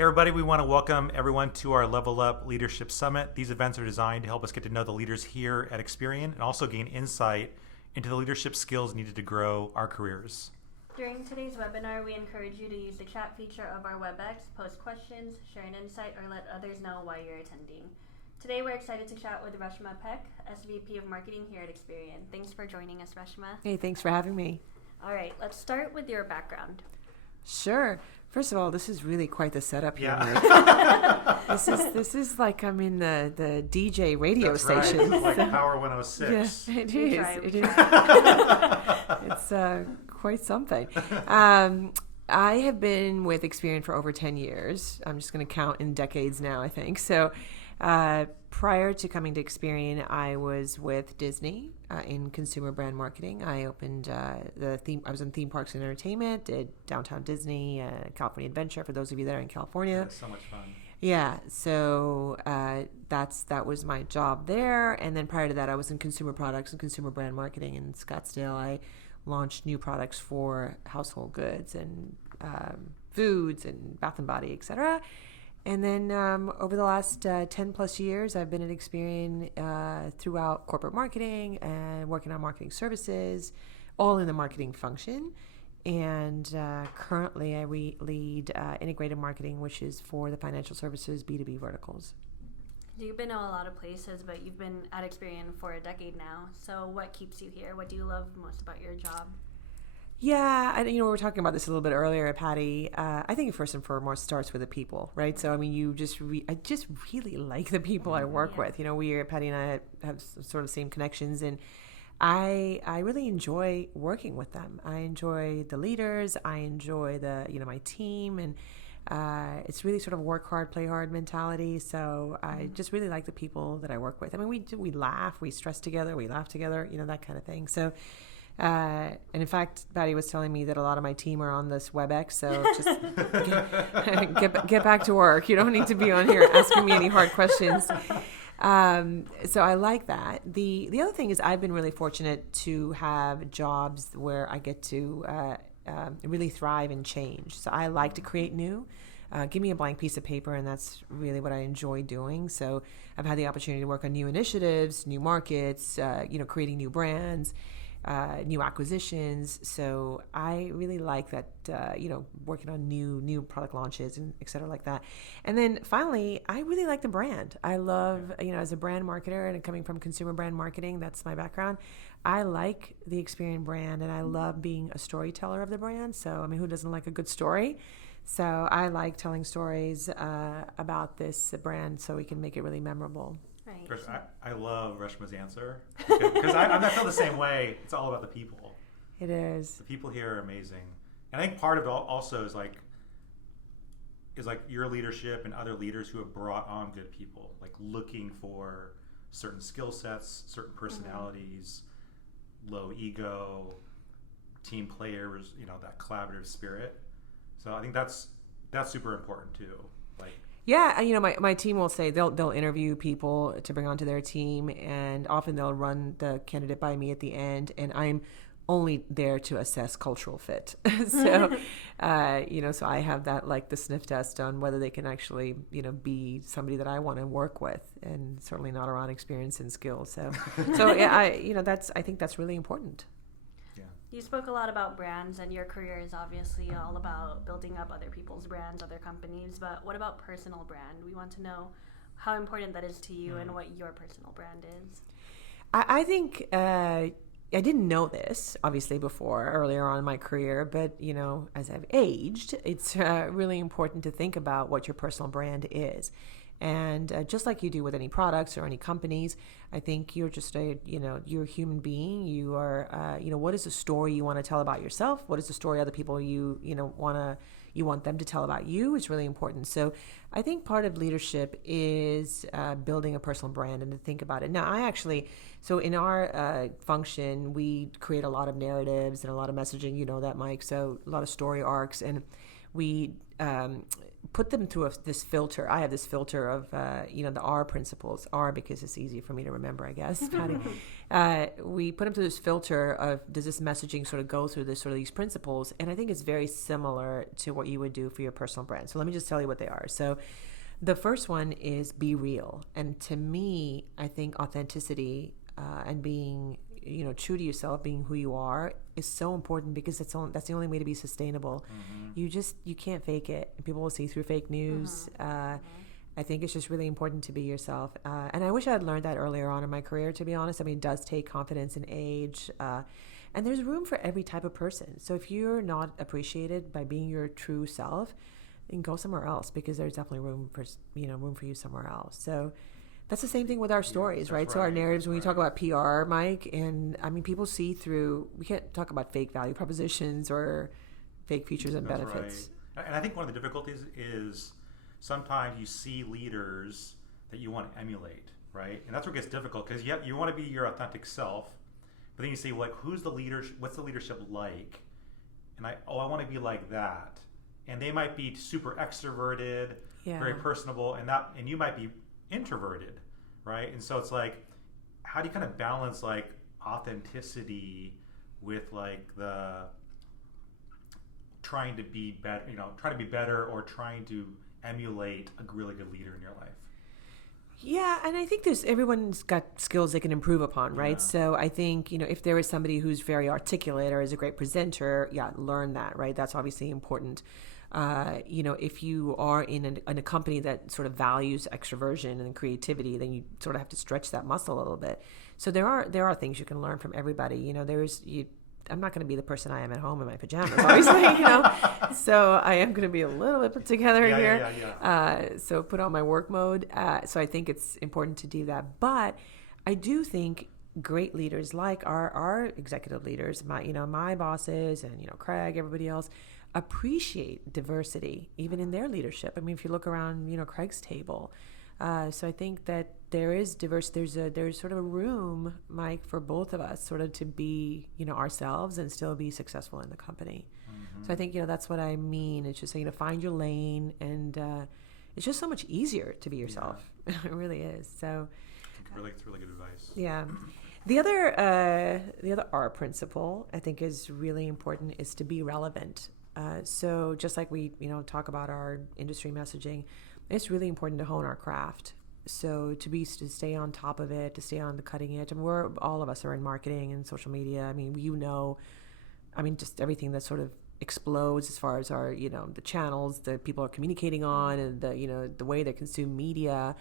Hey everybody, we want to welcome everyone to our Level Up Leadership Summit. These events are designed to help us get to know the leaders here at Experian and also gain insight into the leadership skills needed to grow our careers. During today's webinar, we encourage you to use the chat feature of our WebEx, post questions, share an insight, or let others know why you're attending. Today we're excited to chat with Reshma Peck, SVP of Marketing here at Experian. Thanks for joining us, Reshma. Hey, thanks for having me. All right, let's start with your background. Sure. First of all, this is really quite the setup here. Yeah. This is like I'm in the DJ radio That's station. right. Like Power 106. Yeah, it We is. try. It is. It's quite something. I have been with Experian for over 10 years. I'm just going to count in decades now, I think. So prior to coming to Experian, I was with Disney in consumer brand marketing. I opened I was in theme parks and entertainment, did Downtown Disney, California Adventure, for those of you that are in California. That's so much fun. Yeah, so that was my job there. And then prior to that, I was in consumer products and consumer brand marketing in Scottsdale. I launched new products for household goods and foods and Bath and Body, etc. And then over the last 10 plus years, I've been at Experian throughout corporate marketing and working on marketing services, all in the marketing function. And currently I lead integrated marketing, which is for the financial services B2B verticals. You've been to a lot of places, but you've been at Experian for a decade now. So what keeps you here? What do you love most about your job? Yeah, we were talking about this a little bit earlier, Patty. I think it first and foremost starts with the people, right? So, I mean, I just really like the people I work with. Patty and I have sort of same connections, and I really enjoy working with them. I enjoy the leaders. I enjoy my team, and it's really sort of work hard, play hard mentality. So I just really like the people that I work with. I mean, we laugh, we stress together, we laugh together, that kind of thing. So. And in fact, Patty was telling me that a lot of my team are on this WebEx, so just get back to work. You don't need to be on here asking me any hard questions. So I like that. The other thing is I've been really fortunate to have jobs where I get to really thrive and change. So I like to create new. Give me a blank piece of paper, and that's really what I enjoy doing. So I've had the opportunity to work on new initiatives, new markets, creating new brands. New acquisitions. So I really like that, working on new product launches and et cetera like that. And then finally, I really like the brand. I love, as a brand marketer and coming from consumer brand marketing, that's my background. I like the Experian brand, and I love being a storyteller of the brand. So, I mean, who doesn't like a good story? So I like telling stories about this brand so we can make it really memorable. Right. First, I love Reshma's answer because I feel the same way. It's all about the people. It is. The people here are amazing, and I think part of it also is like your leadership and other leaders who have brought on good people, like looking for certain skill sets, certain personalities, low ego, team players. That collaborative spirit. So I think that's super important too. Yeah, my team will say they'll interview people to bring onto their team, and often they'll run the candidate by me at the end, and I'm only there to assess cultural fit. So, so I have that the sniff test on whether they can actually, be somebody that I want to work with, and certainly not around experience and skills. So yeah, I think that's really important. You spoke a lot about brands, and your career is obviously all about building up other people's brands, other companies, but what about personal brand? We want to know how important that is to you and what your personal brand is. I think I didn't know this, obviously, earlier on in my career, but, as I've aged, it's really important to think about what your personal brand is. And just like you do with any products or any companies, I think you're just you're a human being. You are, what is the story you want to tell about yourself? What is the story other people you want them to tell about you? It's really important. So I think part of leadership is building a personal brand and to think about it. Now, so in our function, we create a lot of narratives and a lot of messaging, that, Mike. So a lot of story arcs, and we put them through this filter. I have this filter of, the R principles. R because it's easy for me to remember, I guess. Patty. We put them through this filter of, does this messaging sort of go through this sort of these principles? And I think it's very similar to what you would do for your personal brand. So let me just tell you what they are. So the first one is be real. And to me, I think authenticity and being true to yourself, being who you are, is so important because that's the only way to be sustainable. You can't fake it. People will see through fake news. I think it's just really important to be yourself. And I wish I had learned that earlier on in my career, to be honest. I mean, it does take confidence and age. And there's room for every type of person. So if you're not appreciated by being your true self, then go somewhere else, because there's definitely room for you somewhere else. So that's the same thing with our stories, right? So our narratives, when we talk about PR, Mike, and I mean, people see through, we can't talk about fake value propositions or fake features and benefits. Right. And I think one of the difficulties is sometimes you see leaders that you want to emulate, right? And that's where it gets difficult, because you want to be your authentic self, but then you say, like, what's the leadership like? And I want to be like that. And they might be super extroverted, very personable, and you might be introverted, right? And so it's like, how do you kind of balance like authenticity with like the trying to be better or trying to emulate a really good leader in your life? Yeah, and I think everyone's got skills they can improve upon, right? Yeah. So I think, if there is somebody who's very articulate or is a great presenter, learn that, right? That's obviously important. If you are in a company that sort of values extroversion and creativity, then you sort of have to stretch that muscle a little bit. So there are things you can learn from everybody. I'm not going to be the person I am at home in my pajamas, obviously, So I am going to be a little bit put together here. So put on my work mode. So I think it's important to do that. But I do think great leaders, like our executive leaders, my bosses and, Craig, everybody else, appreciate diversity even in their leadership. I mean, if you look around, Craig's table. So I think that there is diversity. There's sort of a room, Mike, for both of us sort of to be, ourselves and still be successful in the company. So I think, that's what I mean. It's just, find your lane, and it's just so much easier to be yourself. Yeah. It really is. So it's really good advice. Yeah. The other R principle I think is really important is to be relevant. So just like we, talk about our industry messaging, it's really important to hone our craft. So to stay on top of it, to stay on the cutting edge. And all of us are in marketing and social media. I mean, just everything that sort of explodes as far as our, the channels that people are communicating on, and the way they consume media.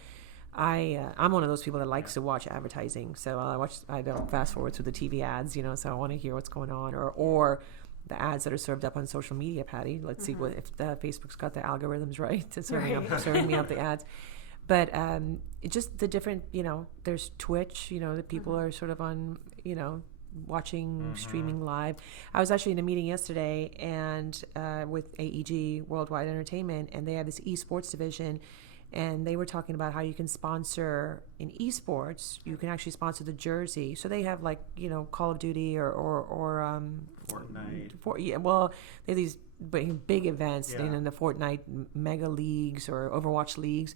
I'm one of those people that likes to watch advertising. So I don't fast forward through the TV ads, so I want to hear what's going on, or the ads that are served up on social media, Patty. Let's see if Facebook's got the algorithms right to serving me up the ads. But it's just the different, there's Twitch, that people are sort of on, watching, streaming live. I was actually in a meeting yesterday and with AEG, Worldwide Entertainment, and they have this esports division. And they were talking about how you can sponsor in esports. You can actually sponsor the jersey. So they have Call of Duty or Fortnite. They have these big events, in the Fortnite mega leagues or Overwatch leagues.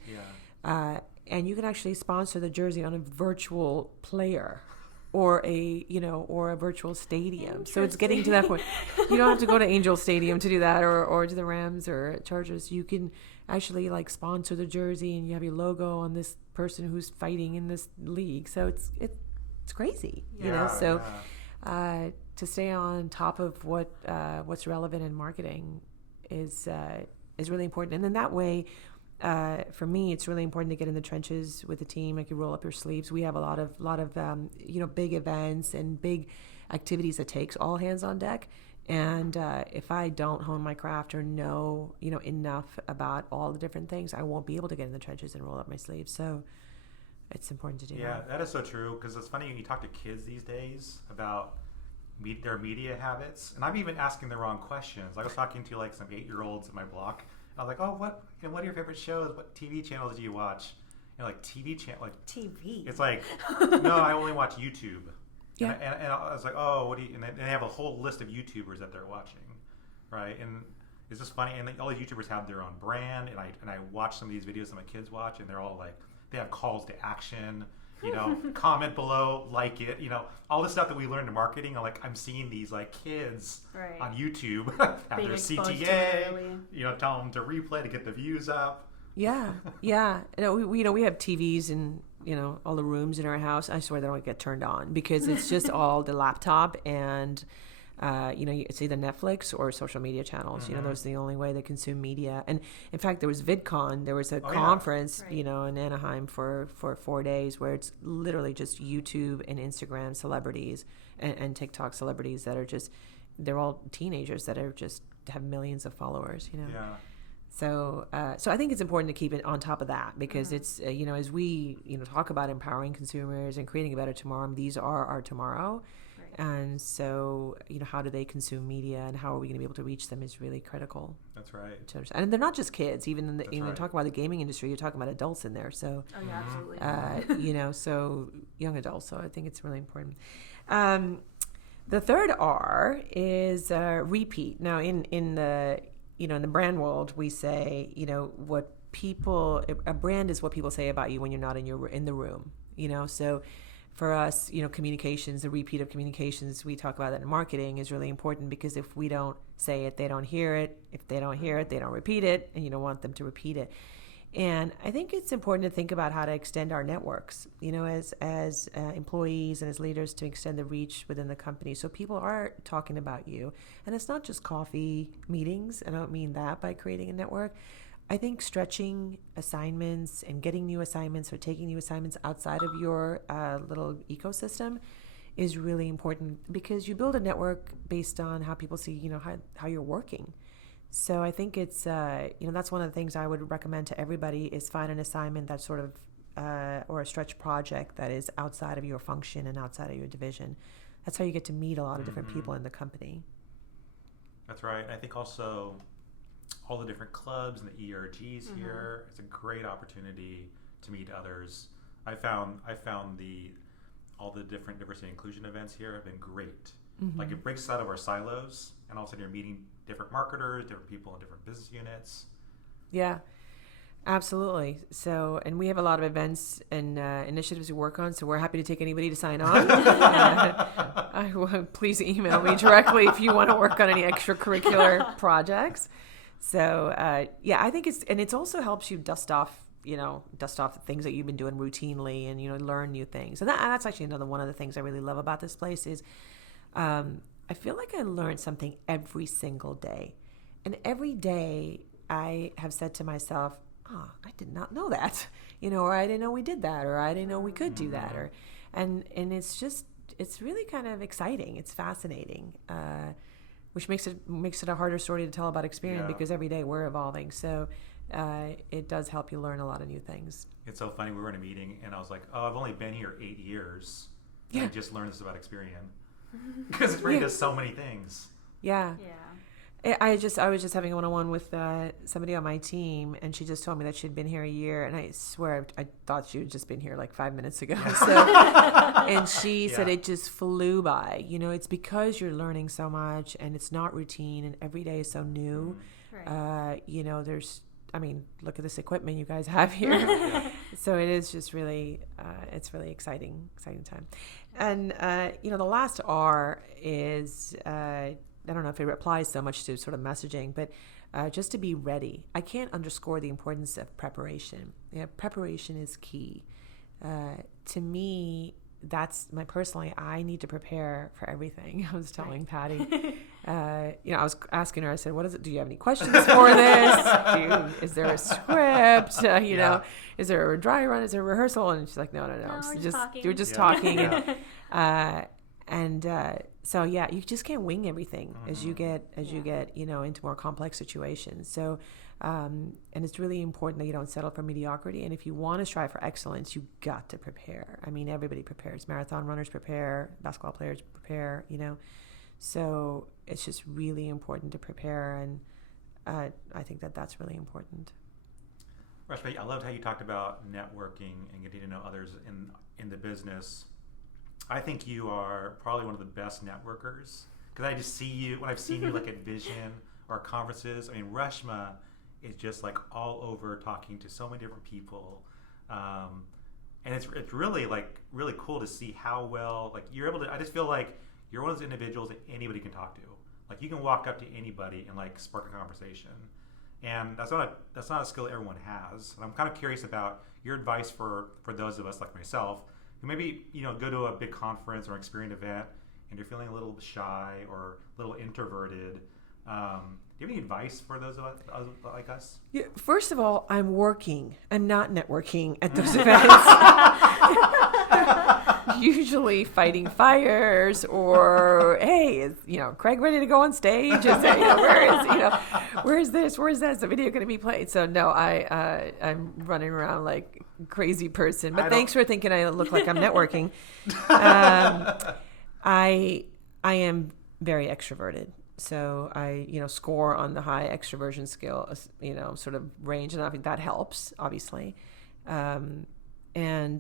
Yeah. And you can actually sponsor the jersey on a virtual player or a virtual stadium. So it's getting to that point. You don't have to go to Angel Stadium to do that, or to the Rams or Chargers. You can actually sponsor the jersey, and you have your logo on this person who's fighting in this league. So it's crazy, So to stay on top of what's relevant in marketing is really important. And then that way, for me, it's really important to get in the trenches with the team. I can roll up your sleeves. We have a lot of big events and big activities that takes all hands on deck. And if I don't hone my craft or know enough about all the different things, I won't be able to get in the trenches and roll up my sleeves. So it's important to do that. Yeah, that is so true, because it's funny when you talk to kids these days about their media habits, and I'm even asking the wrong questions. I was talking to some 8-year-olds at my block. I was like, "Oh, what are your favorite shows? What TV channels do you watch?" And TV channel, TV. It's no, I only watch YouTube. Yeah. And I was like, "Oh, what do you?" And they have a whole list of YouTubers that they're watching, right? And it's just funny. And all the YouTubers have their own brand, and I watch some of these videos that my kids watch, and they're all like, they have calls to action. Comment below, like it. All the stuff that we learned in marketing. I'm seeing these like kids on YouTube have their CTA. Tell them to replay to get the views up. Yeah. We have TVs in all the rooms in our house. I swear they don't get turned on because it's just all the laptop and. It's either Netflix or social media channels. Mm-hmm. Those are the only way they consume media. And in fact, there was VidCon. There was a conference, in Anaheim for 4 days where it's literally just YouTube and Instagram celebrities and TikTok celebrities that are they're all teenagers that are just have millions of followers. Yeah. So I think it's important to keep it on top of that because it's as we talk about empowering consumers and creating a better tomorrow. These are our tomorrow. And so, how do they consume media and how are we going to be able to reach them is really critical. That's right. And they're not just kids. Even talking about the gaming industry, you're talking about adults in there. So, absolutely. So young adults. So I think it's really important. The third R is repeat. Now, in the in the brand world, we say what a brand is what people say about you when you're not in the room. So. For us, communications, the repeat of communications, we talk about that in marketing is really important because if we don't say it, they don't hear it. If they don't hear it, they don't repeat it, and you don't want them to repeat it. And I think it's important to think about how to extend our networks, as employees and as leaders to extend the reach within the company. So people are talking about you. And it's not just coffee meetings. I don't mean that by creating a network. I think stretching assignments and getting new assignments or taking new assignments outside of your little ecosystem is really important because you build a network based on how people see, how you're working. So I think it's, that's one of the things I would recommend to everybody is find an assignment that's sort of, or a stretch project that is outside of your function and outside of your division. That's how you get to meet a lot of different people in the company. That's right. I think also all the different clubs and the ERGs here, it's a great opportunity to meet others. I found all the different diversity and inclusion events here have been great. Like it breaks us out of our silos, and all of a sudden you're meeting different marketers, different people in different business units. Yeah, absolutely. So, and we have a lot of events and initiatives we work on, so we're happy to take anybody to sign on. Please email me directly if you want to work on any extracurricular projects. So, I think it also helps you dust off the things that you've been doing routinely and, learn new things. And that's actually another one of the things I really love about this place is I feel like I learn something every single day. And every day I have said to myself, I did not know that, or I didn't know we did that, or I didn't know we could do that. And it's really kind of exciting. It's fascinating. Which makes it a harder story to tell about Experian because every day we're evolving. So it does help you learn a lot of new things. It's so funny. We were in a meeting and I was like, I've only been here 8 years. And I just learned this about Experian because Experian does so many things. Yeah. I was just having a one-on-one with somebody on my team, and she just told me that she'd been here a year, and I swear I thought she had just been here like 5 minutes ago. So, and she said it just flew by. It's because you're learning so much, and it's not routine, and every day is so new. Right. Look at this equipment you guys have here. So it is just really, it's really exciting time. And the last R is. I don't know if it applies so much to sort of messaging, but just to be ready. I can't underscore the importance of preparation. Preparation is key. To me, I need to prepare for everything. I was telling Patty, I was asking her, I said, what is it? Do you have any questions for this? Is there a script? Is there a dry run? Is there a rehearsal? And she's like, no. We're just talking. So you just can't wing everything as you get into more complex situations. So, and it's really important that you don't settle for mediocrity. And if you want to strive for excellence, you got to prepare. I mean, everybody prepares. Marathon runners prepare. Basketball players prepare. So it's just really important to prepare, and I think that's really important. Reshma, I loved how you talked about networking and getting to know others in the business. I think you are probably one of the best networkers because I just see you when I've seen you like at Vision or conferences. I mean, Reshma is just like all over talking to so many different people. And it's really really cool to see how well like you're able to. I just feel like you're one of those individuals that anybody can talk to. Like you can walk up to anybody and like spark a conversation, and that's not a skill everyone has. And I'm kind of curious about your advice for those of us like myself who maybe go to a big conference or Experian event and you're feeling a little shy or a little introverted. Do you have any advice for those of us like us? Yeah, first of all, I'm working. I'm not networking at those events. Usually fighting fires or, hey, is Craig ready to go on stage? Is where is this? Where is that? Is the video going to be played? So no, I'm running around like a crazy person. But thanks for thinking I look like I'm networking. I am very extroverted. So I, score on the high extroversion scale, sort of range, and I think that helps, obviously. And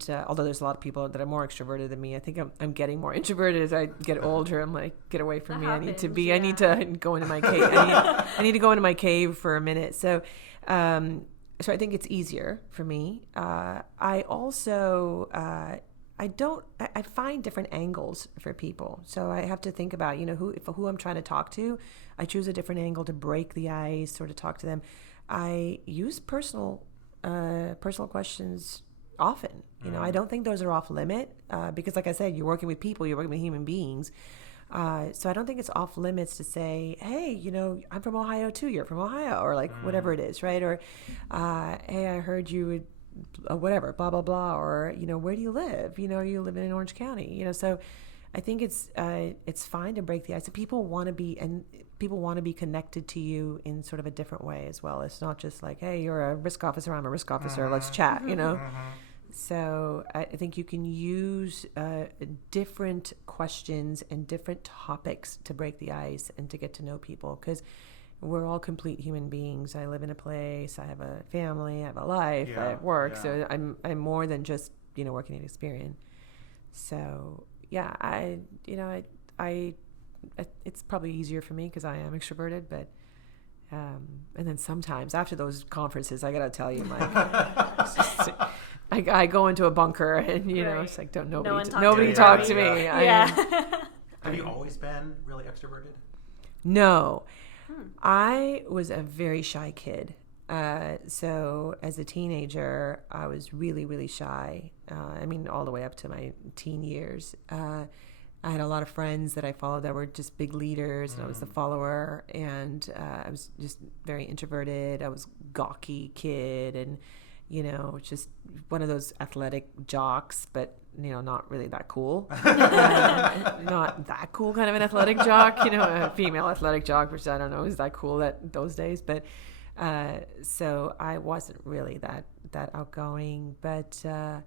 although there's a lot of people that are more extroverted than me, I think I'm getting more introverted as I get older. I'm like, get away from me. I need to go into my cave. I need to go into my cave for a minute. So I think it's easier for me. I also I find different angles for people. So I have to think about, who I'm trying to talk to. I choose a different angle to break the ice or to talk to them. I use personal questions often. I don't think those are off limit because, like I said, you're working with people, you're working with human beings. So I don't think it's off limits to say, hey, I'm from Ohio too. You're from Ohio, or like whatever it is, right? Or hey, I heard you would. Whatever, blah, blah, blah, or, where do you live? You live in Orange County, so I think it's fine to break the ice. People want to be connected to you in sort of a different way as well. It's not just like, hey, you're a risk officer, I'm a risk officer, let's chat, So I think you can use different questions and different topics to break the ice and to get to know people, because we're all complete human beings. I live in a place. I have a family. I have a life. I have work. So I'm more than just working at Experian. So yeah, I it's probably easier for me because I am extroverted. But and then sometimes after those conferences, I gotta tell you, I go into a bunker and it's like nobody talk to me. Have you always been really extroverted? No. I was a very shy kid. So as a teenager, I was really, really shy. All the way up to my teen years. I had a lot of friends that I followed that were just big leaders, and I was the follower. And I was just very introverted. I was gawky kid, and just one of those athletic jocks, but not really that cool. Not that cool kind of an athletic jock, a female athletic jock, which I don't know is that cool those days. But so I wasn't really that outgoing. But I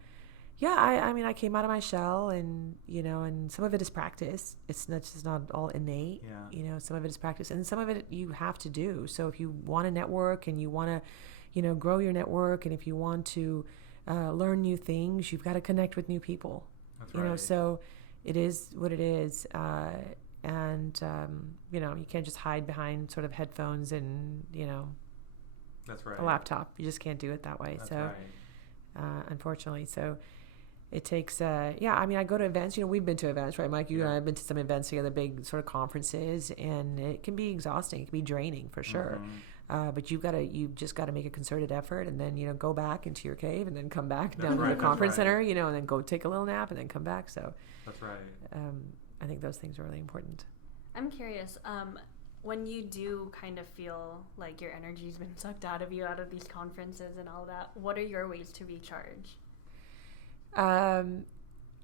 came out of my shell, and and some of it is practice. It's not all innate. Some of it is practice, and some of it you have to do. So if you want to network and you want to grow your network, and if you want to learn new things, you've got to connect with new people. That's right. So it is what it is. And you can't just hide behind sort of headphones and, That's right. a laptop. You just can't do it that way. That's so, right. Unfortunately. So it takes, I go to events, we've been to events, right, Mike? You and I have been to some events together, big sort of conferences, and it can be exhausting. It can be draining for sure. But you've just got to make a concerted effort, and then go back into your cave, and then come back down to the conference center, and then go take a little nap, and then come back. So that's right. I think those things are really important. I'm curious, when you do kind of feel like your energy's been sucked out of you out of these conferences and all that, what are your ways to recharge?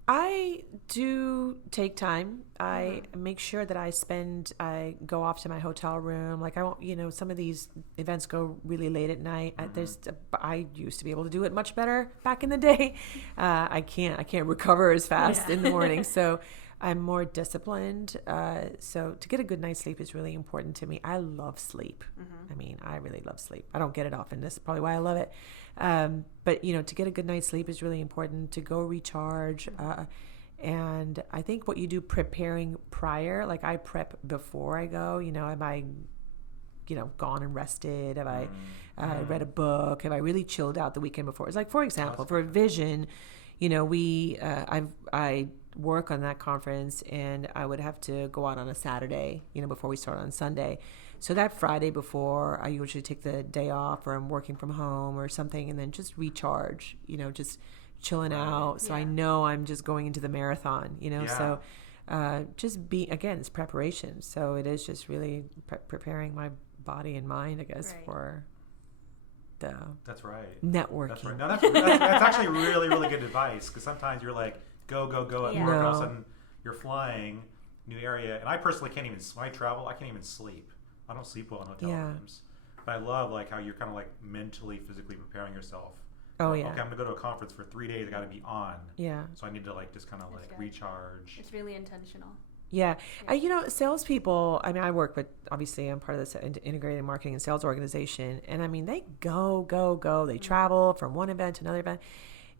I do take time. I make sure that I go off to my hotel room. Like I won't, some of these events go really late at night. I used to be able to do it much better back in the day. I can't recover as fast in the morning. So I'm more disciplined. So to get a good night's sleep is really important to me. I love sleep. I really love sleep. I don't get it often. This is probably why I love it. But to get a good night's sleep is really important, to go recharge. And I think what you do preparing prior, like I prep before I go, am I gone and rested? Have I read a book? Have I really chilled out the weekend before? It's like, for example, for Vision, I work on that conference, and I would have to go out on a Saturday, before we start on Sunday. So that Friday before, I usually take the day off, or I'm working from home or something, and then just recharge, just chilling out. So I know I'm just going into the marathon, so again, it's preparation. So it is just really preparing my body and mind, I guess, for the networking. That's right. No, that's actually really, really good advice, because sometimes you're like, go at work, and all of a sudden you're flying, new area. And I personally can't even, when I travel, I can't even sleep. I don't sleep well in hotel rooms. But I love like how you're kind of like mentally, physically preparing yourself. Oh, Okay, I'm going to go to a conference for 3 days. I got to be on. Yeah. So I need to like just kind of like recharge. It's really intentional. Yeah. Salespeople, I work with, obviously I'm part of this integrated marketing and sales organization. And they go. They travel from one event to another event.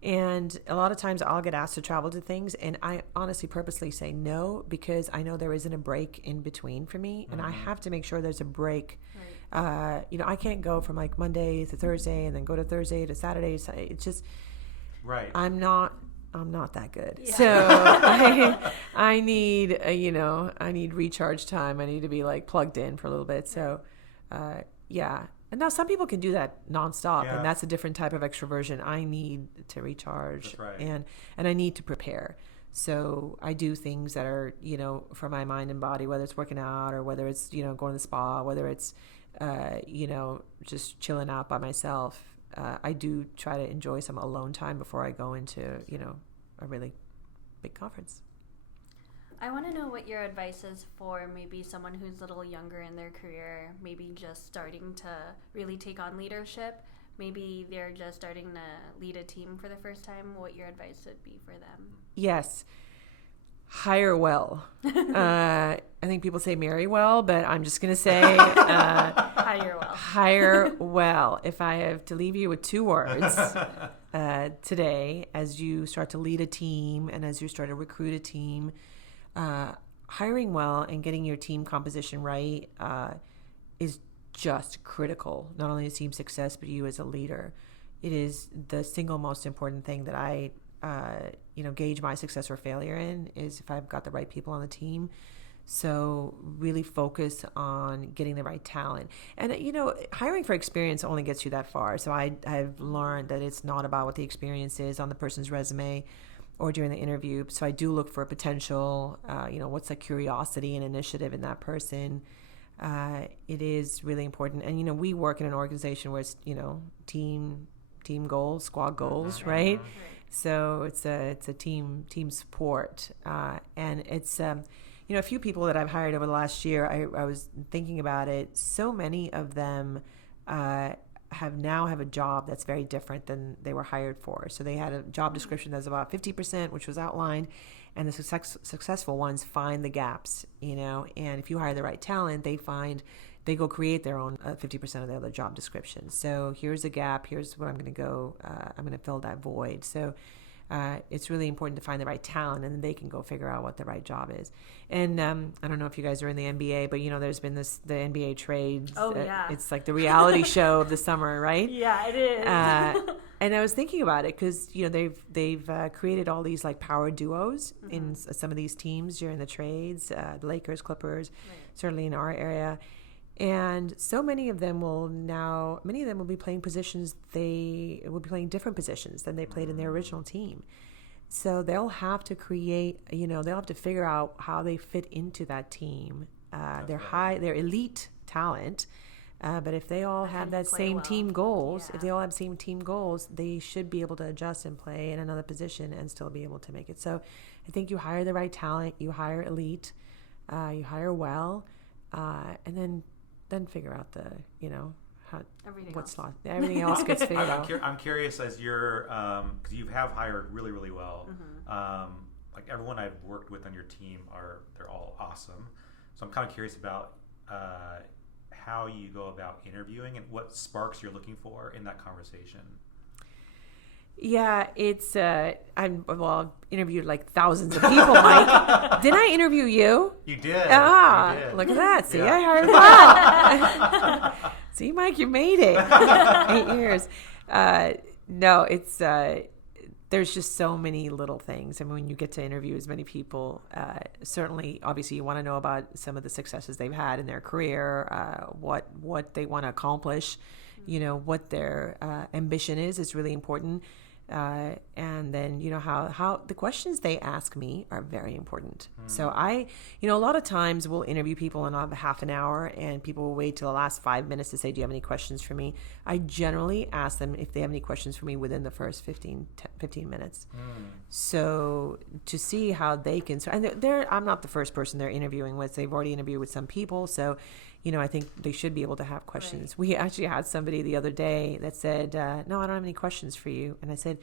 And a lot of times I'll get asked to travel to things, and I honestly purposely say no, because I know there isn't a break in between for me, and I have to make sure there's a break. Right. I can't go from like Monday to Thursday and then go to Thursday to Saturday. So it's just, I'm not that good. Yeah. So I need, I need recharge time. I need to be like plugged in for a little bit. So, And now some people can do that nonstop, and that's a different type of extroversion. I need to recharge, and I need to prepare. So I do things that are, for my mind and body, whether it's working out or whether it's, going to the spa, whether it's, just chilling out by myself. I do try to enjoy some alone time before I go into, a really big conference. I want to know what your advice is for maybe someone who's a little younger in their career, maybe just starting to really take on leadership. Maybe they're just starting to lead a team for the first time. What your advice would be for them? Yes. Hire well. I think people say marry well, but I'm just going to say hire well. Hire well. If I have to leave you with 2 words today, as you start to lead a team and as you start to recruit a team, hiring well and getting your team composition right is just critical, not only to team success, but you as a leader. It is the single most important thing that I gauge my success or failure in, is if I've got the right people on the team. So really focus on getting the right talent. And, hiring for experience only gets you that far. So I've learned that it's not about what the experience is on the person's resume or during the interview. So I do look for potential, what's the curiosity and initiative in that person. It is really important. And, we work in an organization where it's, team goals, squad goals, right? So it's a team sport. And it's, a few people that I've hired over the last year, I was thinking about it. So many of them have a job that's very different than they were hired for. So they had a job description that's about 50%, which was outlined, and the successful ones find the gaps, and if you hire the right talent, they go create their own 50% of the other job description. So here's a gap, here's where I'm going to go, I'm going to fill that void. So it's really important to find the right talent, and then they can go figure out what the right job is. And I don't know if you guys are in the NBA, but there's been the NBA trades. Oh yeah, it's like the reality show of the summer, right? Yeah, it is. And I was thinking about it because they've created all these like power duos in some of these teams during the trades, the Lakers, Clippers, certainly in our area. And so many of them will be playing positions, they will be playing different positions than they played in their original team. So they'll have to create, they'll have to figure out how they fit into that team. They're elite talent, but if they all have that same team goals, they should be able to adjust and play in another position and still be able to make it. So I think you hire the right talent, you hire elite, you hire well, and then figure out the, everything else gets figured out. I'm curious, as you're, because you have hired really, really well. Like everyone I've worked with on your team they're all awesome. So I'm kind of curious about how you go about interviewing and what sparks you're looking for in that conversation. Yeah, it's I've interviewed like thousands of people, Mike. Didn't I interview you? You did. Ah, You did. look at that. See, Yeah. I hired well. See, Mike, you made it. 8 years. No, it's there's just so many little things. I mean, when you get to interview as many people, certainly, obviously, you want to know about some of the successes they've had in their career, what they want to accomplish, what their ambition is really important. And then, how the questions they ask me are very important. So a lot of times we'll interview people in half an hour and people will wait till the last 5 minutes to say, do you have any questions for me? I generally ask them if they have any questions for me within the first 15 minutes. So to see how they can, and I'm not the first person they're interviewing with. They've already interviewed with some people. So, I think they should be able to have questions. Right. We actually had somebody the other day that said, no, I don't have any questions for you. And I said,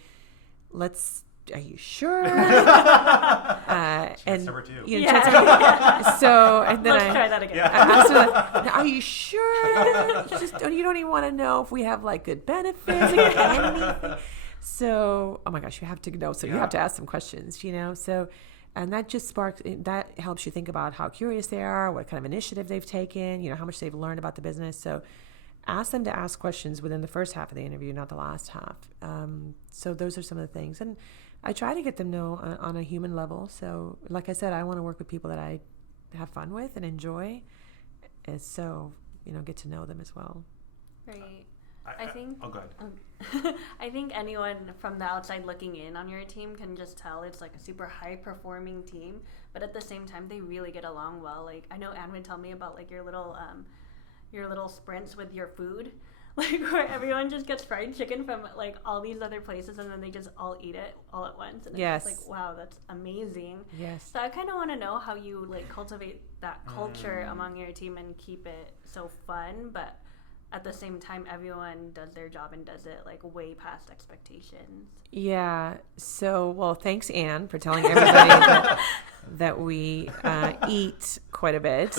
are you sure? And number two. So, and then Let's try that again. I asked her, are you sure? You don't even want to know if we have like good benefits, anything. So, oh my gosh, you have to know. So you have to ask some questions, so. And that just that helps you think about how curious they are, what kind of initiative they've taken, how much they've learned about the business. So ask them to ask questions within the first half of the interview, not the last half. So those are some of the things. And I try to get them to know on a human level. So like I said, I want to work with people that I have fun with and enjoy. And so, get to know them as well. Right. I think. Oh, go ahead. I think anyone from the outside looking in on your team can just tell it's like a super high performing team, but at the same time they really get along well. Like I know Anne would tell me about like your little sprints with your food, like where everyone just gets fried chicken from like all these other places and then they just all eat it all at once. And it's just like, wow, that's amazing. Yes. So I kind of want to know how you like cultivate that culture among your team and keep it so fun, but at the same time, everyone does their job and does it like way past expectations. Yeah. So, well, thanks, Anne, for telling everybody that we eat quite a bit.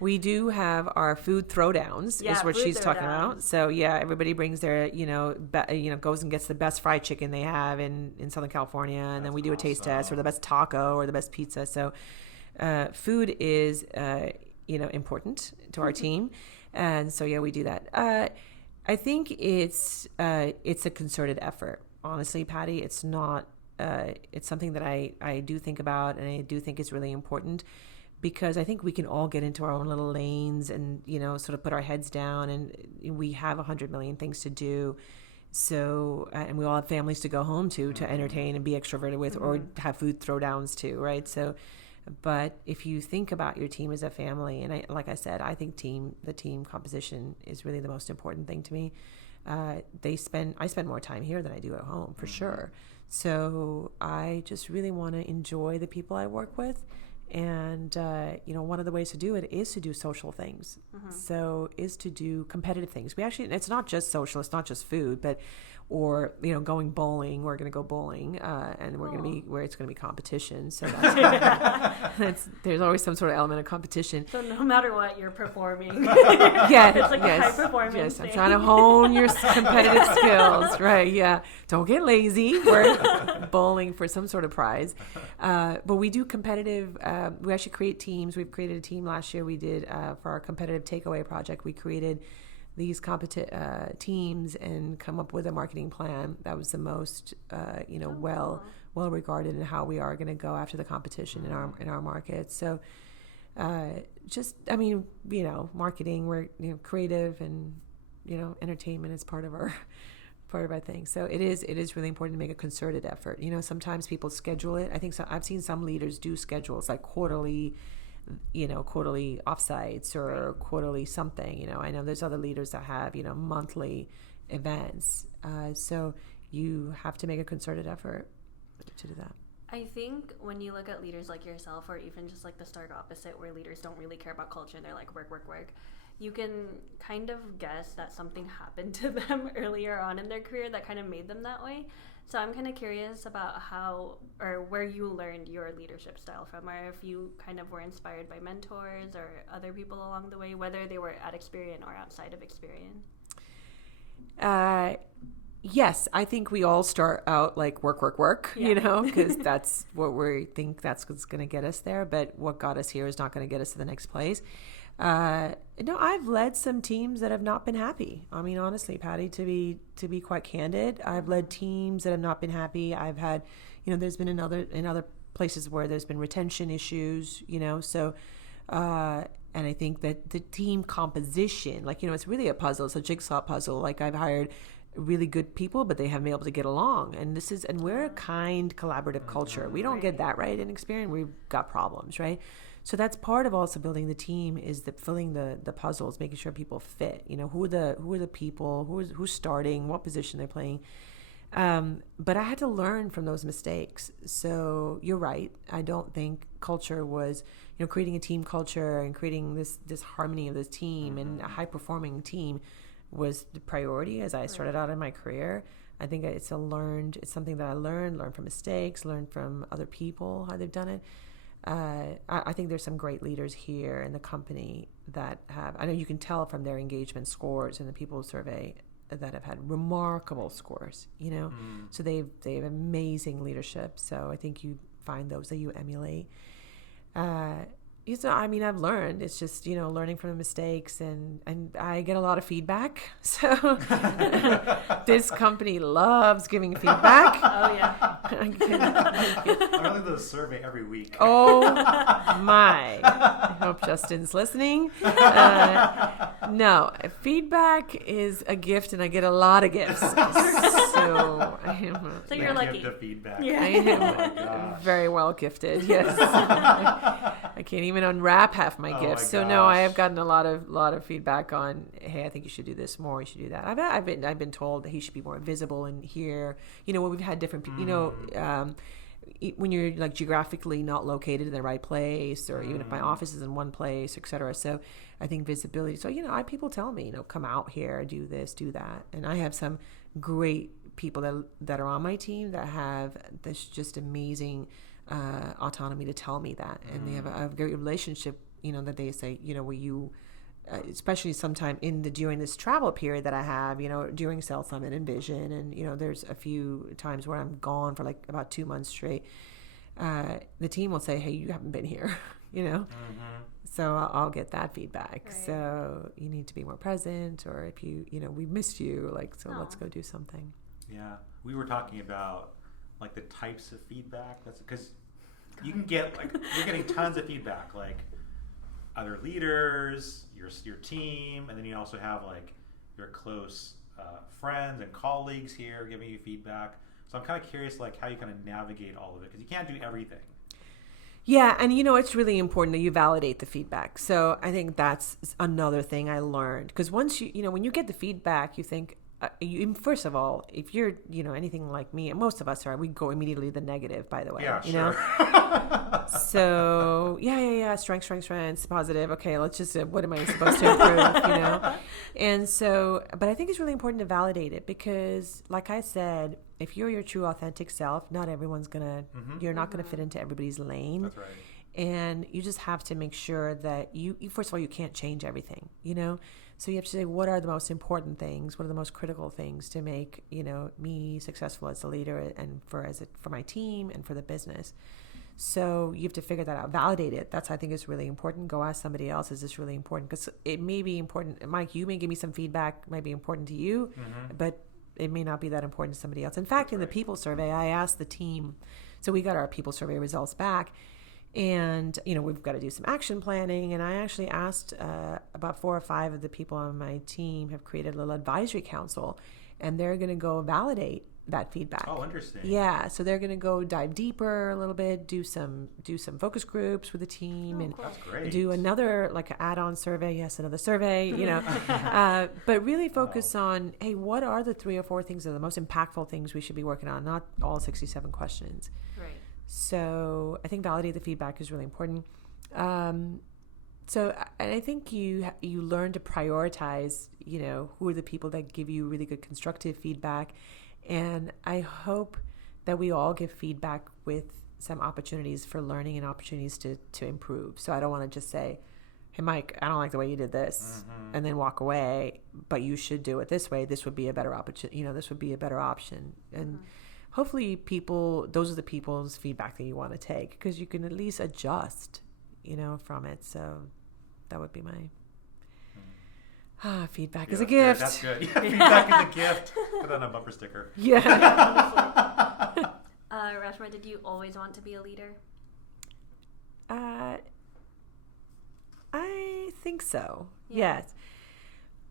We do have our food throwdowns, is what she's talking about. So, everybody brings their, goes and gets the best fried chicken they have in Southern California, and then we do a taste test, or the best taco, or the best pizza. So, food is, important to our team. And so, we do that. I think it's a concerted effort. Honestly, Patty, it's not, it's something that I do think about and I do think is really important because I think we can all get into our own little lanes and, sort of put our heads down and we have 100 million things to do. So, and we all have families to go home to entertain and be extroverted with or have food throwdowns too, right? So, but if you think about your team as a family, and like I said, I think the team composition is really the most important thing to me. I spend more time here than I do at home for sure. So I just really want to enjoy the people I work with. And, one of the ways to do it is to do social things. So is to do competitive things. It's not just social, it's not just food, or going bowling. We're going to go bowling, and we're going to be where it's going to be competition. So there's always some sort of element of competition. So no matter what, you're performing. It's like a high performance. Yes, thing. I'm trying to hone your competitive skills, right? Yeah, don't get lazy. We're bowling for some sort of prize, but we do competitive. We actually create teams. We've created a team last year. We did for our competitive takeaway project. We created these teams and come up with a marketing plan that was the most well regarded in how we are going to go after the competition in our market. So marketing, we're creative and entertainment is part of our thing. So it is really important to make a concerted effort. Sometimes people schedule it. I think I've seen some leaders do schedules like quarterly offsites or quarterly something. I know there's other leaders that have, monthly events. So you have to make a concerted effort to do that. I think when you look at leaders like yourself or even just like the stark opposite where leaders don't really care about culture and they're like work, you can kind of guess that something happened to them earlier on in their career that kind of made them that way. So I'm kind of curious about how or where you learned your leadership style from, or if you kind of were inspired by mentors or other people along the way, whether they were at Experian or outside of Experian. Yes, I think we all start out like work, Yeah. because that's what we think that's what's going to get us there. But what got us here is not going to get us to the next place. No, I've led some teams that have not been happy. I mean, honestly, Patty, to be quite candid, I've led teams that have not been happy. I've had, there's been in other places where there's been retention issues. So. And I think that the team composition, it's really a puzzle. It's a jigsaw puzzle. Like I've hired really good people, but they haven't been able to get along. And we're a kind, collaborative culture. We don't get that right in Experian. We've got problems, right? So that's part of also building the team is filling the puzzles, making sure people fit. Who are the people, who's starting, what position they're playing. But I had to learn from those mistakes. So you're right. I don't think culture was, creating a team culture and creating this harmony of this team and a high performing team was the priority as I started out in my career. I think it's something that I learned from mistakes, learned from other people, how they've done it. I think there's some great leaders here in the company that I know you can tell from their engagement scores in the people survey that have had remarkable scores, so they have amazing leadership. So I think you find those that you emulate. I've learned. It's just, learning from the mistakes, and I get a lot of feedback. So this company loves giving feedback. Oh, yeah. I'm running the survey every week. Oh, my. I hope Justin's listening. No, feedback is a gift, and I get a lot of gifts. So you're lucky. Gift of feedback. Yeah. I am very well gifted, yes. I can't even unwrap half my gifts. So no, I have gotten a lot of feedback on, hey, I think you should do this more, you should do that. I've been told that he should be more visible in here. When we've had different people, when you're like geographically not located in the right place, or even if my office is in one place, etc. So I think visibility. So people tell me, come out here, do this, do that, and I have some great people that are on my team that have this just amazing autonomy to tell me that, and they have a great relationship. That they say, will you, especially sometime during this travel period that I have, during Sales Summit and Vision, and there's a few times where I'm gone for like about 2 months straight. The team will say, hey, you haven't been here, So I'll get that feedback. Right. So you need to be more present, or if we missed you, let's go do something. Yeah, we were talking about like the types of feedback. That's because you can get you're getting tons of feedback, like other leaders, your team, and then you also have like your close friends and colleagues here giving you feedback. So I'm kind of curious how you kind of navigate all of it, because you can't do everything. Yeah, and it's really important that you validate the feedback. So I think that's another thing I learned, because once when you get the feedback, you think, first of all, if you're, anything like me, and most of us are, we go immediately to the negative, by the way. Yeah, sure. So, yeah, strengths, positive. Okay, let's just, what am I supposed to improve, And so, but I think it's really important to validate it, because like I said, if you're your true authentic self, not everyone's you're not going to fit into everybody's lane. That's right. And you just have to make sure that you first of all, you can't change everything, So you have to say, what are the most important things? What are the most critical things to make, me successful as a leader, and for my team and for the business? So you have to figure that out, validate it. That's, I think, is really important. Go ask somebody else, is this really important? Because it may be important. Mike, you may give me some feedback, might be important to you, but it may not be that important to somebody else. In fact, in the people survey, I asked the team, so we got our people survey results back, and, we've got to do some action planning. And I actually asked about 4 or 5 of the people on my team have created a little advisory council, and they're going to go validate that feedback. Oh, interesting. Yeah, so they're going to go dive deeper a little bit, do some focus groups with the team, and that's great. do another an add-on survey. Yes, another survey. But really focus on, hey, what are the 3 or 4 things that are the most impactful things we should be working on? Not all 67 questions. Right. So I think validate the feedback is really important. So, and I think you learn to prioritize, who are the people that give you really good constructive feedback. And I hope that we all give feedback with some opportunities for learning and opportunities to improve. So I don't want to just say, hey, Mike, I don't like the way you did this, and then walk away, but you should do it this way. This would be a better opportunity. This would be a better option. And hopefully those are the people's feedback that you want to take, because you can at least adjust, from it. So that would be my feedback is a gift. That's good. Yeah, feedback is a gift. Put on a bumper sticker. Yeah. Reshma, did you always want to be a leader? I think so. Yeah. Yes.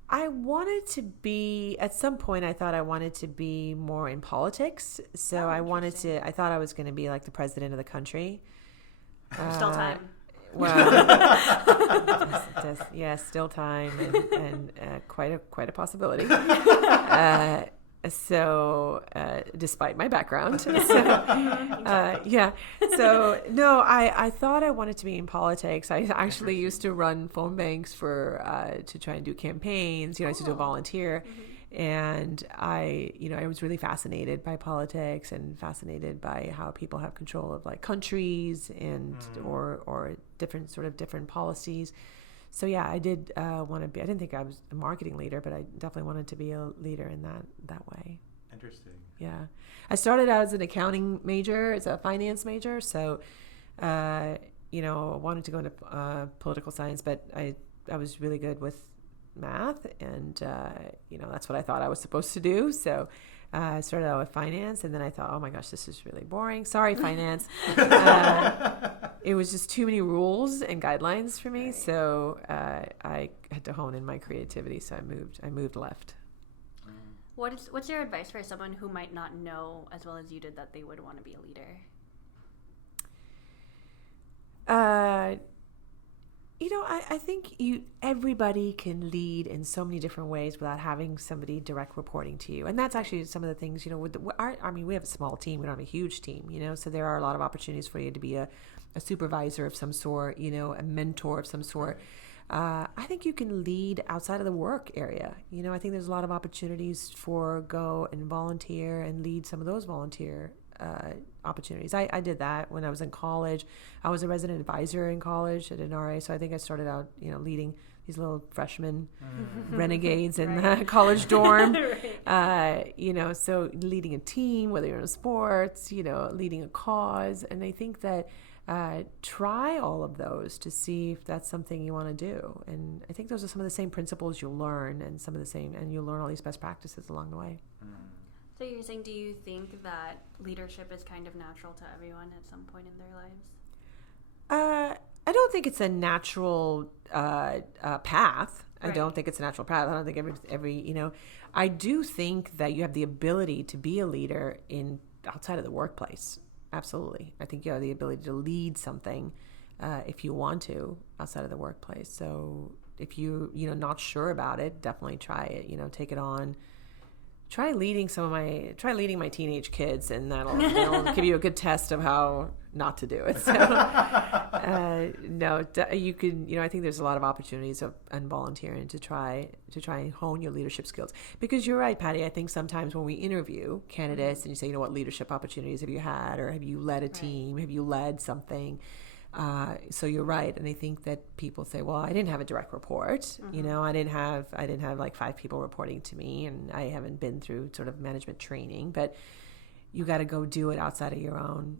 I wanted to be, at some point, I thought I wanted to be more in politics. So I thought I was going to be like the president of the country. Still time. Well, still time and quite a possibility. So, despite my background, So no, I thought I wanted to be in politics. I actually used to run phone banks to try and do campaigns. I used to do volunteer, and I was really fascinated by politics and fascinated by how people have control of like countries and or different policies. So yeah, I did want to be. I didn't think I was a marketing leader, but I definitely wanted to be a leader in that way. Interesting. Yeah, I started out as an accounting major, as a finance major. So, I wanted to go into political science, but I was really good with math, and that's what I thought I was supposed to do. So. I started out with finance, and then I thought, oh my gosh, this is really boring. Sorry, finance. It was just too many rules and guidelines for me. Right. So I had to hone in my creativity. So I moved left. What's your advice for someone who might not know as well as you did that they would want to be a leader? I think everybody can lead in so many different ways without having somebody direct reporting to you. And that's actually some of the things, we have a small team. We don't have a huge team, so there are a lot of opportunities for you to be a supervisor of some sort, a mentor of some sort. I think you can lead outside of the work area. I think there's a lot of opportunities for go and volunteer and lead some of those volunteer opportunities. I did that when I was in college. I was a resident advisor in college at an RA, so I think I started out, leading these little freshmen renegades in the college dorm. Right. So leading a team, whether you're in sports, leading a cause, and I think that try all of those to see if that's something you want to do. And I think those are some of the same principles you'll learn, and you'll learn all these best practices along the way. So you're saying, do you think that leadership is kind of natural to everyone at some point in their lives? I don't think it's a natural path. I Right. don't think it's a natural path. I don't think every I do think that you have the ability to be a leader outside of the workplace. Absolutely. I think you have the ability to lead something if you want to outside of the workplace. So if you're not sure about it, definitely try it. Take it on. Try leading my teenage kids, and that'll give you a good test of how not to do it. So, you can. I think there's a lot of opportunities and volunteering to try and hone your leadership skills. Because you're right, Patty. I think sometimes when we interview candidates and you say, what leadership opportunities have you had, or have you led a team, have you led something? So you're right, and I think that people say, "Well, I didn't have a direct report. I didn't have like 5 people reporting to me, and I haven't been through sort of management training." But you got to go do it outside of your own,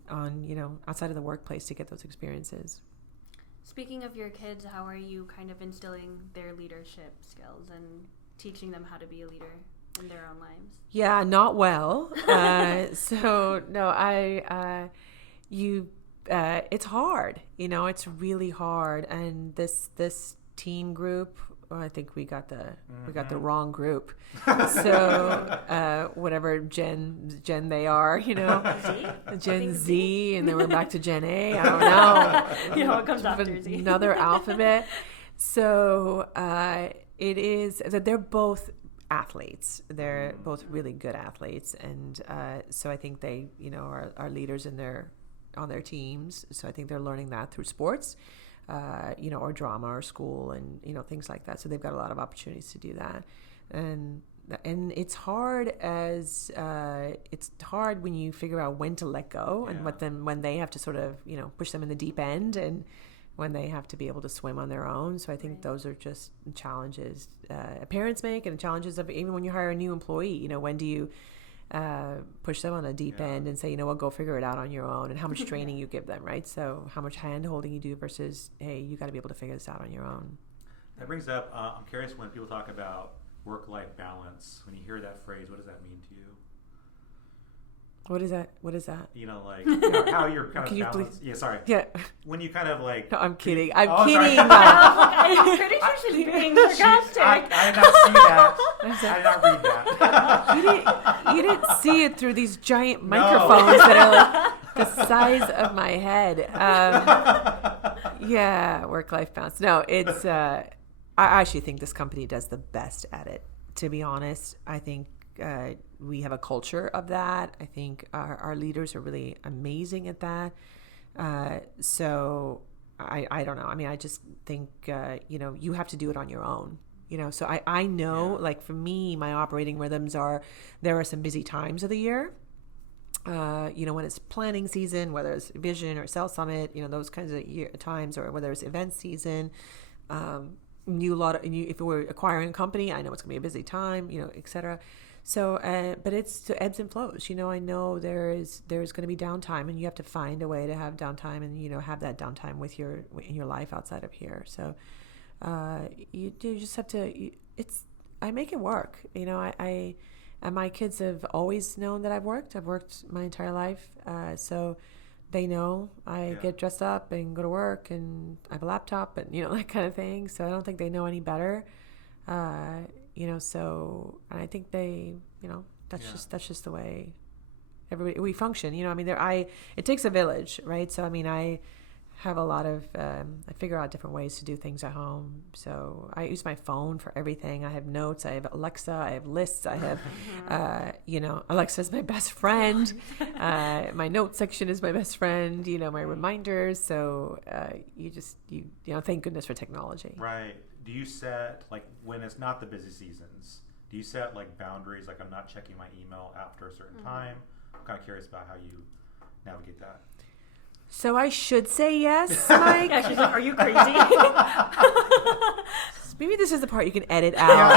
outside of the workplace to get those experiences. Speaking of your kids, how are you kind of instilling their leadership skills and teaching them how to be a leader in their own lives? Yeah, not well. So no, it's hard. It's really hard. And this teen group, I think we got the wrong group. So whatever Gen they are, Gen Z, and then we're back to Gen A. I don't know. What comes after Z? Another alphabet. So it is that they're both athletes. They're both really good athletes, and so I think they are leaders on their teams. So I think they're learning that through sports, or drama or school, and things like that. So they've got a lot of opportunities to do that, and it's hard when you figure out when to let go and when they have to sort of push them in the deep end, and when they have to be able to swim on their own. So I think those are just challenges parents make, and challenges of even when you hire a new employee. When do you push them on a deep end and say, go figure it out on your own, and how much training you give them, right? So how much hand holding you do versus, hey, you got to be able to figure this out on your own. That brings up, I'm curious, when people talk about work-life balance, when you hear that phrase, what does that mean to you? What is that? How you're kind of balanced. Yeah, sorry. Yeah. When you kind of like... No, I'm kidding. I'm kidding. I'm pretty sure she's being sarcastic. I did not see that. I did not read that. You didn't see it through these giant microphones that are like the size of my head. Work-life balance. No, it's... I actually think this company does the best at it, to be honest. I think... we have a culture of that. I think our leaders are really amazing at that. So I don't know. I mean, I just think, you have to do it on your own. So I know, like for me, my operating rhythms there are some busy times of the year. When it's planning season, whether it's Vision or Sales Summit, those kinds of times, or whether it's event season, if we're acquiring a company, I know it's going to be a busy time, et cetera. So, but it's to ebbs and flows. I know there's going to be downtime, and you have to find a way to have downtime, and have that downtime in your life outside of here. So, you just have to. I make it work. I and my kids have always known that I've worked. I've worked my entire life, so they know I get dressed up and go to work, and I have a laptop, and that kind of thing. So I don't think they know any better. So I think they, that's just the way we function. It takes a village, right? So, I have a lot of, I figure out different ways to do things at home. So I use my phone for everything. I have notes, I have Alexa, I have lists, I have, Alexa's my best friend. My note section is my best friend, my reminders. So, thank goodness for technology. Right. Do you set, when it's not the busy seasons, do you set boundaries, I'm not checking my email after a certain time? I'm kind of curious about how you navigate that. So I should say yes, Mike? Yeah, she's like, are you crazy? Maybe this is the part you can edit out.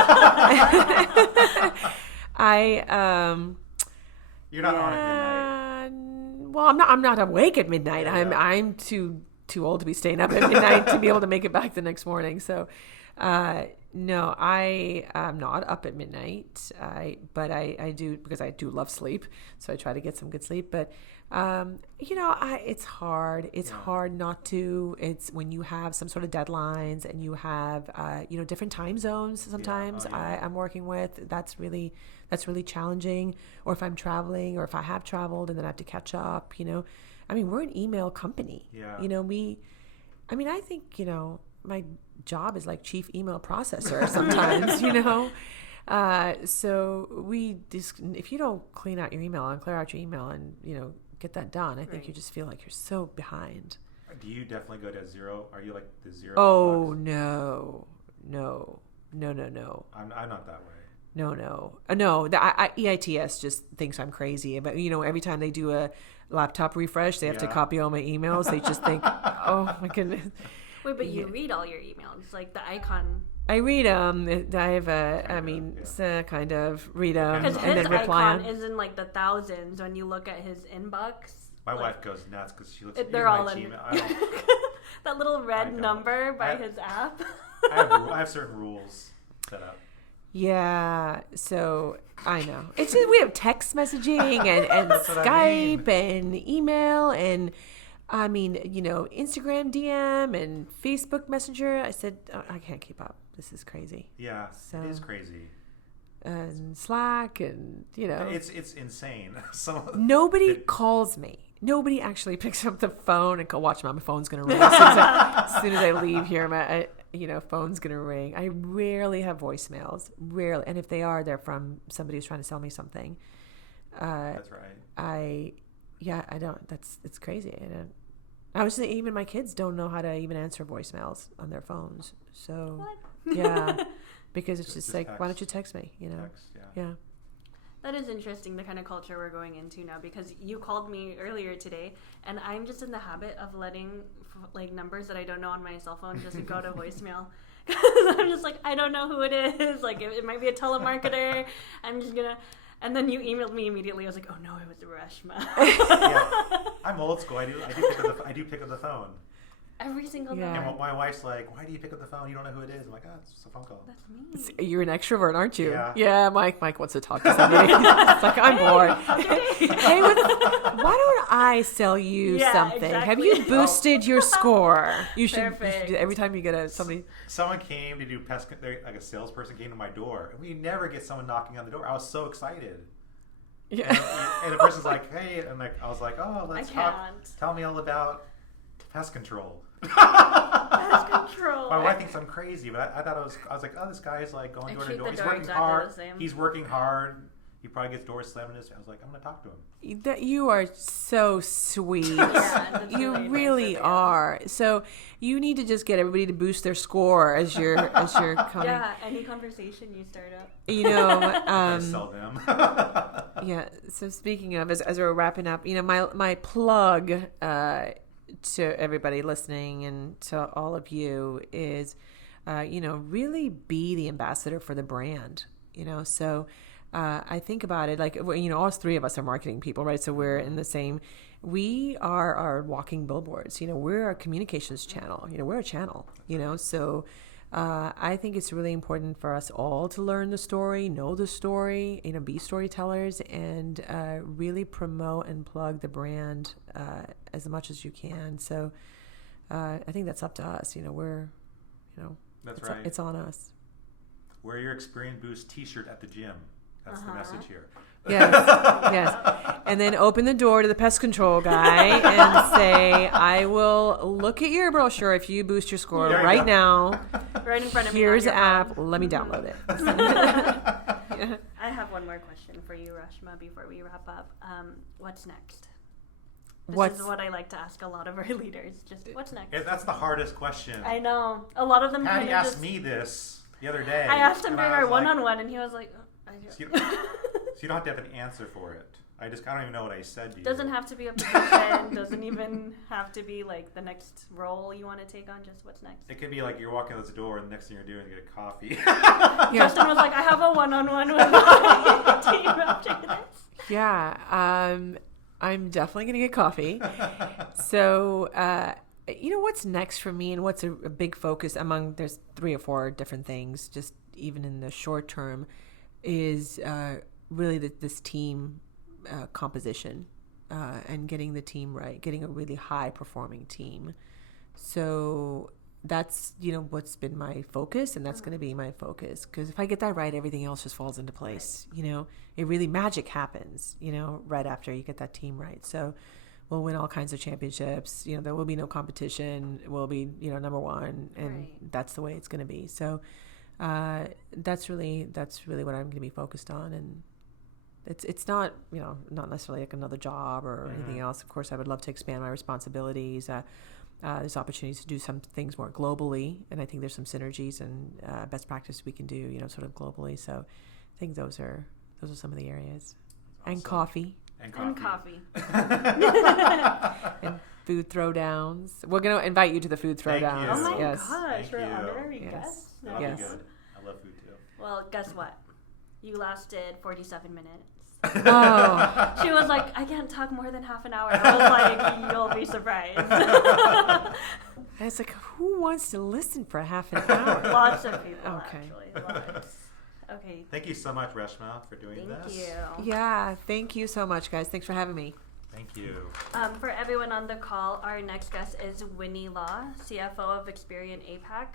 You're not on at midnight. Well, I'm not awake at midnight. Yeah. I'm too old to be staying up at midnight to be able to make it back the next morning. So, no, I am not up at midnight. But I do, because I do love sleep. So I try to get some good sleep. But, it's hard. It's hard not to. It's when you have some sort of deadlines, and you have, different time zones. Sometimes I'm working with. That's really challenging. Or if I'm traveling, or if I have traveled and then I have to catch up. We're an email company. Yeah. I think my job is like chief email processor sometimes. So we just, if you don't clean out your email and clear out your email and get that done, I think you just feel like you're so behind. Do you definitely go to zero? Are you like the zero? Oh, box? No. I'm not that way. No. The EITS just thinks I'm crazy. But, every time they do a laptop refresh, they have to copy all my emails. They just think, oh, my goodness. Wait, but you read all your emails, like the icon. I read them. I have kind of read them and then reply. Because his icon is in the thousands when you look at his inbox. My wife goes nuts because she looks at they're all Gmail. That little red number by his app. I have certain rules set up. Yeah, so I know. It's just, we have text messaging and Skype and email and Instagram DM and Facebook Messenger. I said, I can't keep up. This is crazy. Yeah, it is crazy. And Slack and, It's insane. Nobody calls me. Nobody actually picks up the phone and go, watch, my phone's going to ring. As soon as I leave here, my phone's going to ring. I rarely have voicemails. Rarely. And if they are, they're from somebody who's trying to sell me something. That's right. I don't. It's crazy. I was saying, even my kids don't know how to even answer voicemails on their phones. So, what? Yeah, because it's just like, text. why don't you text me? Text, yeah. That is interesting, the kind of culture we're going into now, because you called me earlier today, and I'm just in the habit of letting like numbers that I don't know on my cell phone just go to voicemail. I'm just like, I don't know who it is. Like, it might be a telemarketer. I'm just gonna. And then you emailed me immediately. I was like, oh no, it was Reshma. Yeah, I'm old school. I do pick up the phone. Every single Yeah. time. And my wife's like, why do you pick up the phone? You don't know who it is. I'm like, it's just a phone call. That's me. You're an extrovert, aren't you? Yeah. Mike wants to talk to somebody. It's like, I'm bored. Hey, why don't I sell you something? Exactly. Have you boosted your score? You should Perfect. every time you get somebody. Someone came to do like a salesperson came to my door, and we never get someone knocking on the door. I was so excited. Yeah. And the person's like, hey, and like I was like, oh, let's I talk. can't. Tell me all about pest control. Pest control. My wife thinks I'm crazy, but I was like, oh, this guy's like going door to treat door. the He's door working exactly hard. the same. He's working hard. He probably gets doors slammed in his. I was like, I'm gonna talk to him. That you are so sweet. That's You really nice really of you. are. So you need to just get everybody to boost their score as you're coming. Yeah, any conversation you start up. You know, I sell them. yeah. So speaking of, as we're wrapping up, you know, my plug to everybody listening and to all of you is, you know, really be the ambassador for the brand. You know, so. I think about it like, you know, all three of us are marketing people, right? So we're in the same, we are our walking billboards, you know, we're a communications channel, you know, we're a channel, you know, so I think it's really important for us all to learn the story, know the story, you know, be storytellers and really promote and plug the brand as much as you can. So I think that's up to us, you know, That's it's, right. It's on us. Wear your Experian Boost T-shirt at the gym. That's the message here. Yes, yes. And then open the door to the pest control guy and say, I will look at your brochure if you boost your score right now. Right in front of me. Here's on the your app. phone. Let me download it. I have one more question for you, Reshma, before we wrap up. What's next? This is what I like to ask a lot of our leaders. Just what's next? That's the hardest question. I know. A lot of them Patty kind of asked me this the other day. I asked him and during I our was like, one-on-one, and he was like, I So don't. you don't have to have an answer for it. I don't even know what I said to you. Doesn't have to be a position. Doesn't even have to be like the next role you want to take on. Just what's next. It could be like you're walking out this door and the next thing you're doing is get a coffee. Justin was like, I have a one-on-one with my team after this. Yeah, I'm definitely going to get coffee. So, you know, what's next for me and what's a big focus there's 3 or 4 different things, just even in the short term, is really this team composition and getting the team right, getting a really high performing team. So that's, you know, what's been my focus, and that's going to be my focus, because if I get that right, everything else just falls into place. You know, it really, magic happens, you know, right after you get that team right. So we'll win all kinds of championships. You know, there will be no competition. We'll be, you know, number one, and that's the way it's going to be. So that's really what I'm going to be focused on. And it's not, you know, not necessarily like another job or anything else. Of course, I would love to expand my responsibilities. There's opportunities to do some things more globally, and I think there's some synergies and best practice we can do, you know, sort of globally. So I think those are some of the areas. Awesome. And coffee. And coffee. And food throwdowns. We're going to invite you to the food Thank throwdowns. you. Oh my Yes. gosh, Thank we're you. honorary Yes. guests. That'll Yes. be good. I love food too. Well, guess what? You lasted 47 minutes. Oh. She was like, I can't talk more than half an hour. I was like, you'll be surprised. And it's like, who wants to listen for half an hour? Lots of people, Okay. actually. Lots. Okay. Thank you so much, Reshma, for doing Thank this. you. Yeah, thank you so much, guys. Thanks for having me. Thank you. For everyone on the call, our next guest is Winnie Law, CFO of Experian APAC.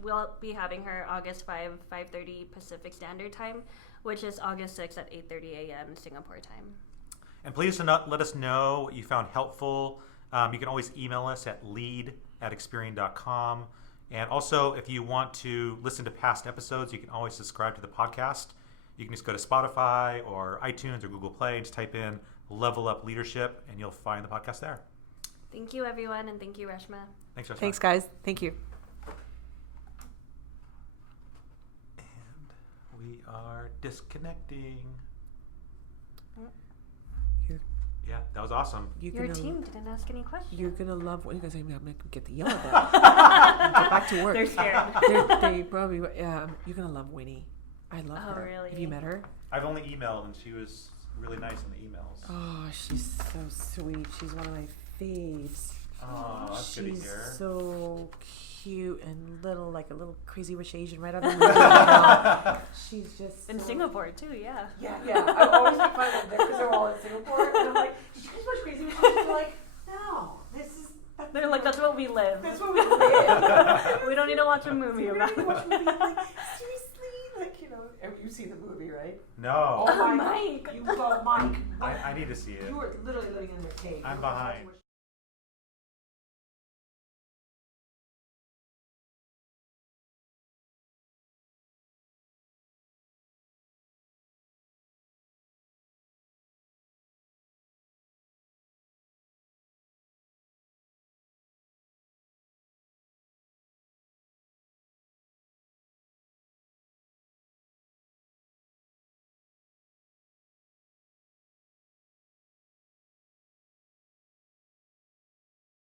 We'll be having her August 5:30 Pacific Standard Time, which is August 6 at 8:30 a.m. Singapore time. And please let us know what you found helpful. You can always email us at lead@experian.com. And also, if you want to listen to past episodes, you can always subscribe to the podcast. You can just go to Spotify or iTunes or Google Play and just type in Level Up Leadership, and you'll find the podcast there. Thank you, everyone, and thank you, Reshma. Thanks, Reshma. Thanks, guys. Thank you. And we are disconnecting. Yeah, that was awesome. Your team didn't ask any questions. You're gonna love what you guys. I'm gonna get the yell at them. Get back to work. They're scared. They probably. You're gonna love Winnie. I love her. Oh, really? Have you met her? I've only emailed, and she was really nice in the emails. Oh, she's so sweet. She's one of my faves. Oh, that's good to hear. She's so cute and little, like a little crazy rich Asian right out of the movie. She's just In Singapore too, yeah. Yeah. I always make fun of them because they're all in Singapore, and I'm like, did you guys watch Crazy Rich Asians? They're like, no, They're like, that's what we live. That's what we live. We don't need to watch a movie about it. Watch a movie. Like, seriously, like you've seen the movie, right? No. Oh, Mike. You go, Mike. I need to see it. You were literally living in their cave. I'm behind.